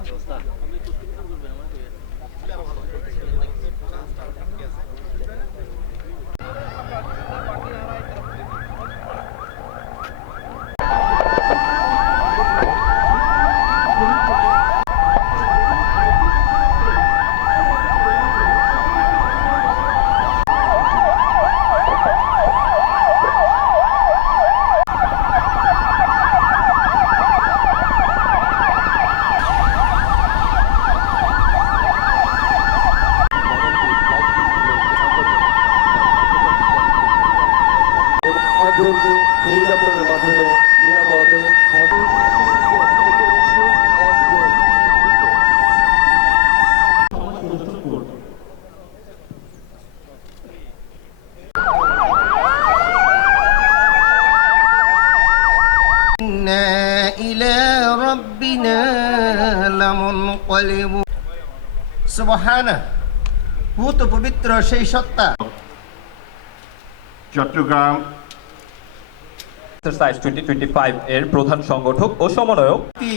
Пожалуйста. إلى ربنا لمنقلبون সুবহানা ভূত পবিত্র সেই সত্তা Chattogram exercise twenty twenty five এর প্রধান সংগঠক ও সমন্বয়ক কি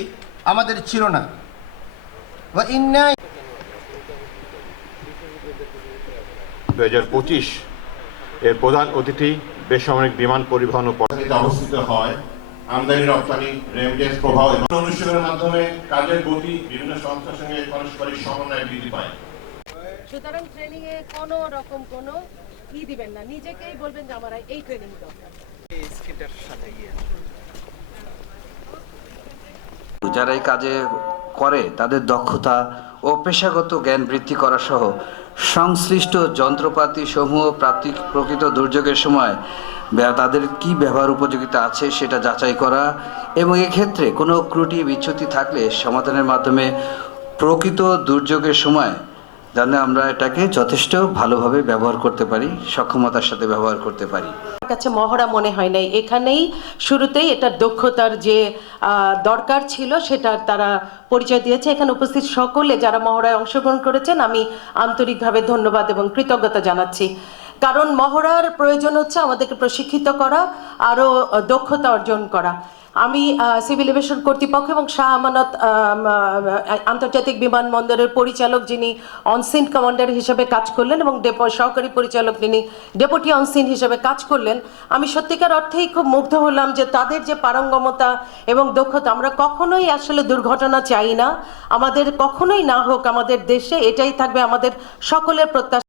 আমাদের ছিল না ওয়া ইন্না দু হাজার পঁচিশ এর প্রধান অতিথি বেসামরিক বিমান পরিবহন ও পথনীতি অবস্থিত হয় আমদানি রপ্তানি রেমিটেন্স প্রভাব এবং অনুশীলনের মাধ্যমে কাজের গতি বিভিন্ন সংস্থার সঙ্গে পারস্পরিক সমন্বয় বৃদ্ধি পায়। সুতরাং ট্রেনিং এ কোনো রকম কোনো ই দিবেন না। নিজেকেই বলবেন যে আমার এই ট্রেনিং দরকার। যারা এই কাজে করে তাদের দক্ষতা ও পেশাগত জ্ঞান বৃদ্ধি করা সহ সংশ্লিষ্ট যন্ত্রপাতি সমূহ প্রাপ্তি প্রকৃত দুর্যোগের সময় তাদের কি ব্যবহার উপযোগিতা আছে সেটা যাচাই করা এবং এক্ষেত্রে কোনো ত্রুটি বিচ্যুতি থাকলে সমাধানের মাধ্যমে প্রকৃত দুর্যোগের সময় যেন আমরা এটাকে যথেষ্ট ভালোভাবে ব্যবহার করতে পারি, সক্ষমতার সাথে ব্যবহার করতে পারি। কাছে মহড়া মনে হয় নাই। এখানেই শুরুতেই এটা দক্ষতার যে দরকার ছিল সেটা তারা পরিচয় দিয়েছে। এখানে উপস্থিত সকলে যারা মহড়ায় অংশগ্রহণ করেছেন, আমি আন্তরিকভাবে ধন্যবাদ এবং কৃতজ্ঞতা জানাচ্ছি। কারণ মহড়ার প্রয়োজন হচ্ছে আমাদেরকে প্রশিক্ষিত করা, আরও দক্ষতা অর্জন করা। আমি সিভিল এভিয়েশন কর্তৃপক্ষ এবং শাহ আমানত আন্তর্জাতিক বিমানবন্দরের পরিচালক যিনি অনসিন কমান্ডার হিসেবে কাজ করলেন এবং সহকারী পরিচালক যিনি ডেপুটি অনসিন হিসেবে কাজ করলেন, আমি সত্যিকার অর্থেই খুব মুগ্ধ হলাম যে তাদের যে পারঙ্গমতা এবং দক্ষতা, আমরা কখনোই আসলে দুর্ঘটনা চাই না। আমাদের কখনোই না হোক, আমাদের দেশে এটাই থাকবে আমাদের সকলের প্রত্যাশা।